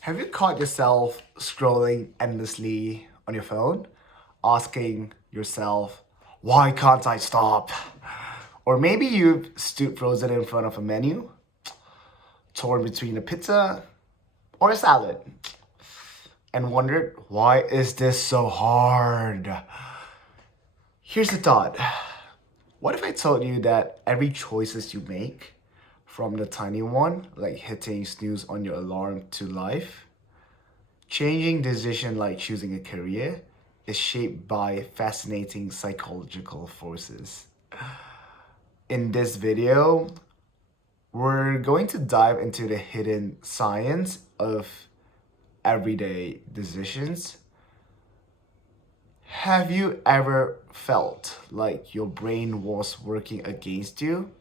Have you caught yourself scrolling endlessly on your phone, asking yourself, why can't I stop? Or maybe you've stood frozen in front of a menu, torn between a pizza or a salad, and wondered, why is this so hard? Here's the thought. What if I told you that every choices you make, from the tiny one, like hitting snooze on your alarm, to life, changing decision like choosing a career, is shaped by fascinating psychological forces. In this video, we're going to dive into the hidden science of everyday decisions. Have you ever felt like your brain was working against you,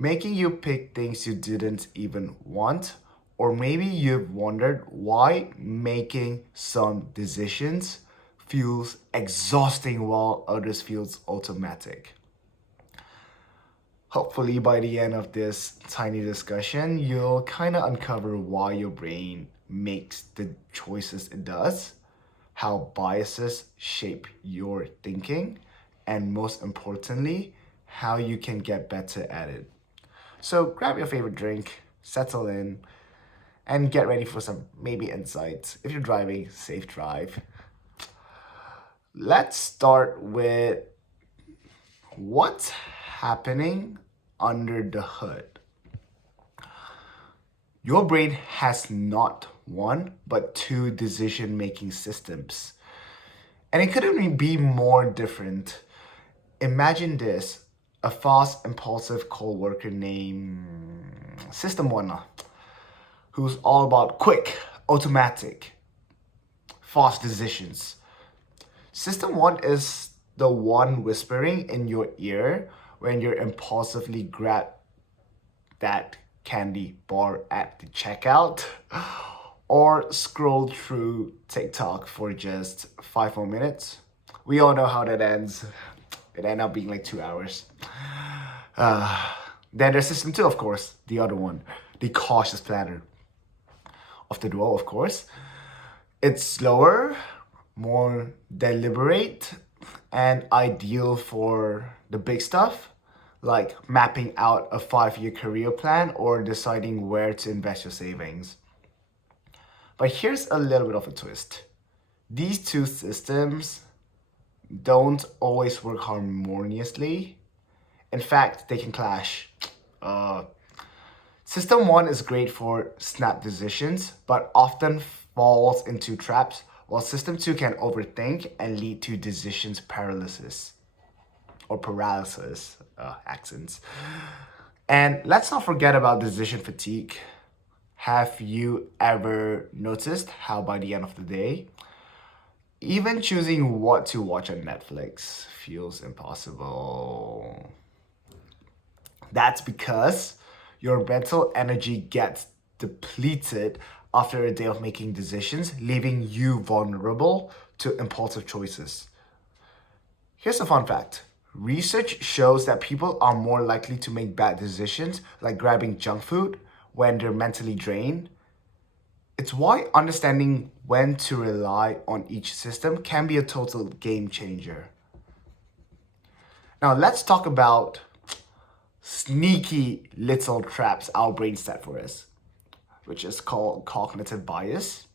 making you pick things you didn't even want? Or maybe you've wondered why making some decisions feels exhausting while others feels automatic. Hopefully by the end of this tiny discussion, you'll kind of uncover why your brain makes the choices it does, how biases shape your thinking, and most importantly, how you can get better at it. So grab your favorite drink, settle in, and get ready for some maybe insights. If you're driving, safe drive. Let's start with what's happening under the hood. Your brain has not one, but two decision-making systems. And it couldn't be more different. Imagine this, a fast, impulsive coworker named System 1, who's all about quick, automatic, fast decisions. System 1 is the one whispering in your ear when you impulsively grab that candy bar at the checkout or scroll through TikTok for just 5 more minutes. We all know how that ends. It ended up being like 2 hours. Then there's system 2, of course, the other one, the cautious planner of the duo, of course. It's slower, more deliberate, and ideal for the big stuff, like mapping out a 5-year career plan or deciding where to invest your savings. But here's a little bit of a twist. These two systems don't always work harmoniously. In fact, they can clash. System 1 is great for snap decisions, but often falls into traps, while System 2 can overthink and lead to decisions paralysis. Or paralysis, accents. And let's not forget about decision fatigue. Have you ever noticed how by the end of the day, even choosing what to watch on Netflix feels impossible? That's because your mental energy gets depleted after a day of making decisions, leaving you vulnerable to impulsive choices. Here's a fun fact. Research shows that people are more likely to make bad decisions, like grabbing junk food, when they're mentally drained. It's why understanding when to rely on each system can be a total game changer. Now let's talk about sneaky little traps our brain set for us, which is called cognitive bias.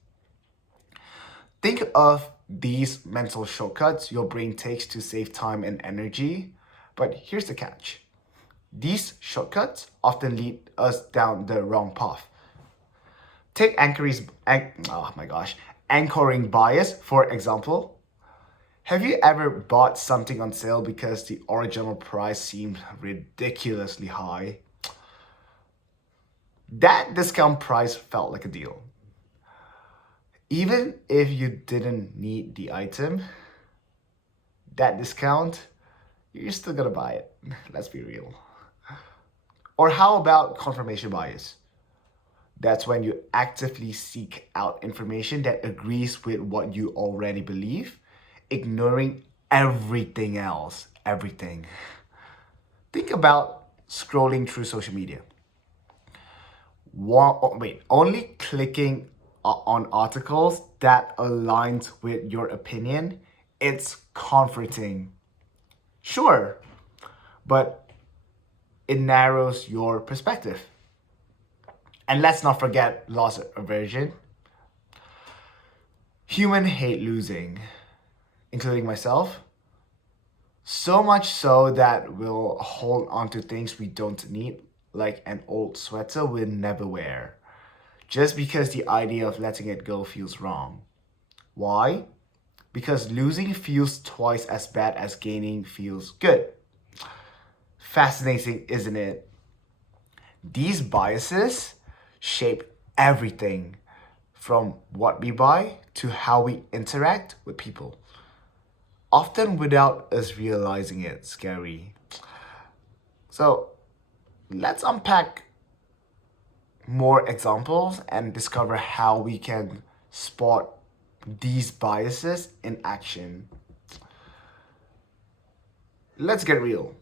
Think of these mental shortcuts your brain takes to save time and energy. But here's the catch. These shortcuts often lead us down the wrong path. Take anchoring bias, for example. Have you ever bought something on sale because the original price seemed ridiculously high? That discount price felt like a deal. Even if you didn't need the item, that discount, you're still gonna buy it. Let's be real. Or how about confirmation bias? That's when you actively seek out information that agrees with what you already believe, ignoring everything else, everything. Think about scrolling through social media. Only clicking on articles that aligns with your opinion, it's comforting. Sure, but it narrows your perspective. And let's not forget loss aversion. Human hate losing, including myself. So much so that we'll hold on to things we don't need, like an old sweater we'll never wear, just because the idea of letting it go feels wrong. Why? Because losing feels twice as bad as gaining feels good. Fascinating, isn't it? These biases shape everything from what we buy to how we interact with people, often without us realizing it. Scary. So let's unpack more examples and discover how we can spot these biases in action. Let's get real.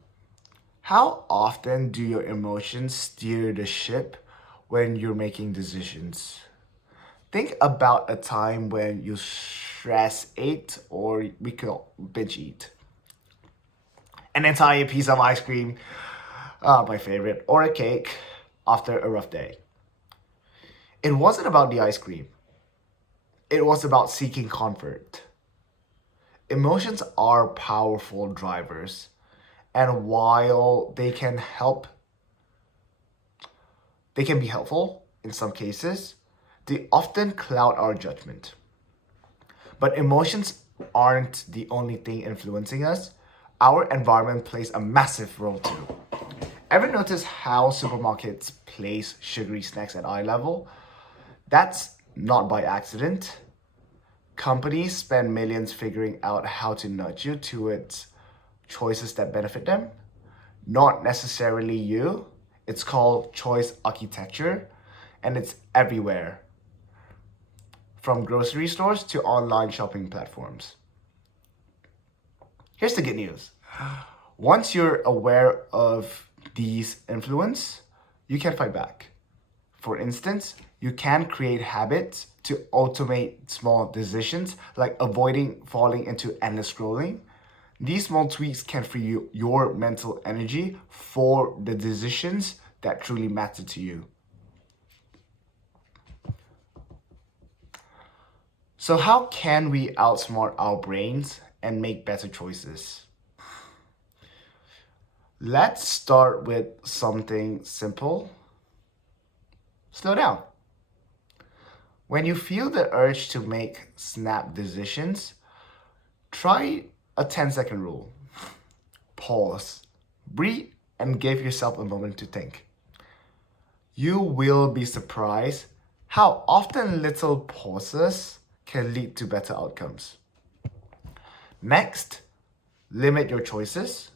How often do your emotions steer the ship when you're making decisions? Think about a time when you stress ate, or we could binge eat an entire piece of ice cream, my favorite, or a cake after a rough day. It wasn't about the ice cream. It was about seeking comfort. Emotions are powerful drivers, and while they can be helpful in some cases, they often cloud our judgment. But emotions aren't the only thing influencing us. Our environment plays a massive role too. Ever notice how supermarkets place sugary snacks at eye level? That's not by accident. Companies spend millions figuring out how to nudge you towards choices that benefit them, not necessarily you. It's called choice architecture, and it's everywhere, from grocery stores to online shopping platforms. Here's the good news. Once you're aware of these influence, you can fight back. For instance, you can create habits to automate small decisions, like avoiding falling into endless scrolling. These small tweaks can free your mental energy for the decisions that truly matter to you. So how can we outsmart our brains and make better choices? Let's start with something simple. Slow down. When you feel the urge to make snap decisions, try a 10-second rule. Pause, breathe, and give yourself a moment to think. You will be surprised how often little pauses can lead to better outcomes. Next, limit your choices.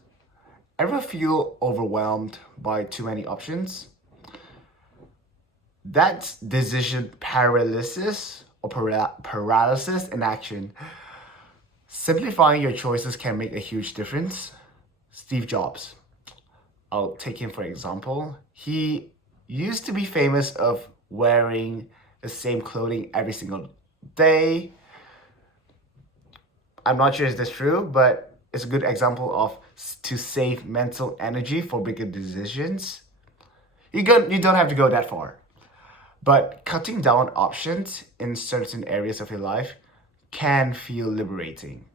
Ever feel overwhelmed by too many options? That's decision paralysis or paralysis in action. Simplifying your choices can make a huge difference. Steve Jobs, I'll take him for example. He used to be famous of wearing the same clothing every single day. I'm not sure if this true, but it's a good example of to save mental energy for bigger decisions. You don't have to go that far. But cutting down options in certain areas of your life can feel liberating.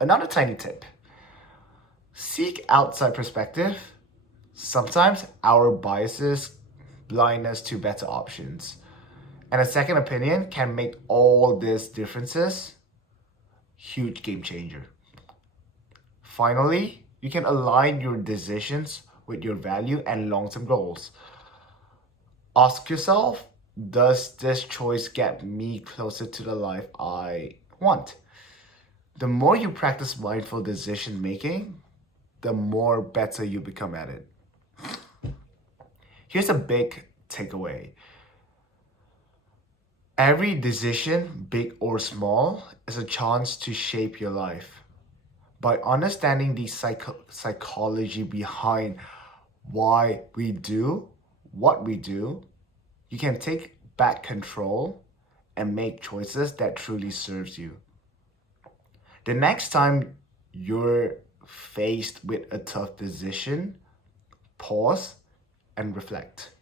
Another tiny tip. Seek outside perspective. Sometimes our biases blind us to better options. And a second opinion can make all these differences. Huge game changer. Finally, you can align your decisions with your value and long-term goals. Ask yourself, does this choice get me closer to the life I want? The more you practice mindful decision making, the more better you become at it. Here's a big takeaway. Every decision, big or small, is a chance to shape your life. By understanding the psychology behind why we do what we do, you can take back control and make choices that truly serves you. The next time you're faced with a tough decision, pause and reflect.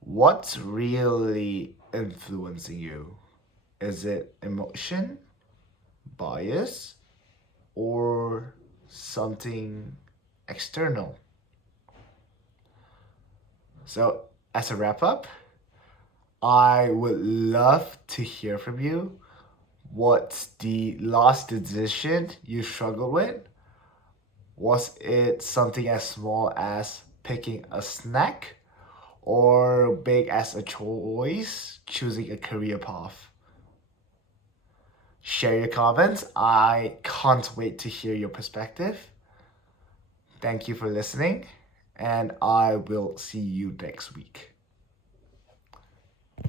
What's really influencing you? Is it emotion, bias, or something external? So, as a wrap up, I would love to hear from you. What's the last decision you struggled with? Was it something as small as picking a snack or big as a choice, choosing a career path? Share your comments. I can't wait to hear your perspective. Thank you for listening, and I will see you next week.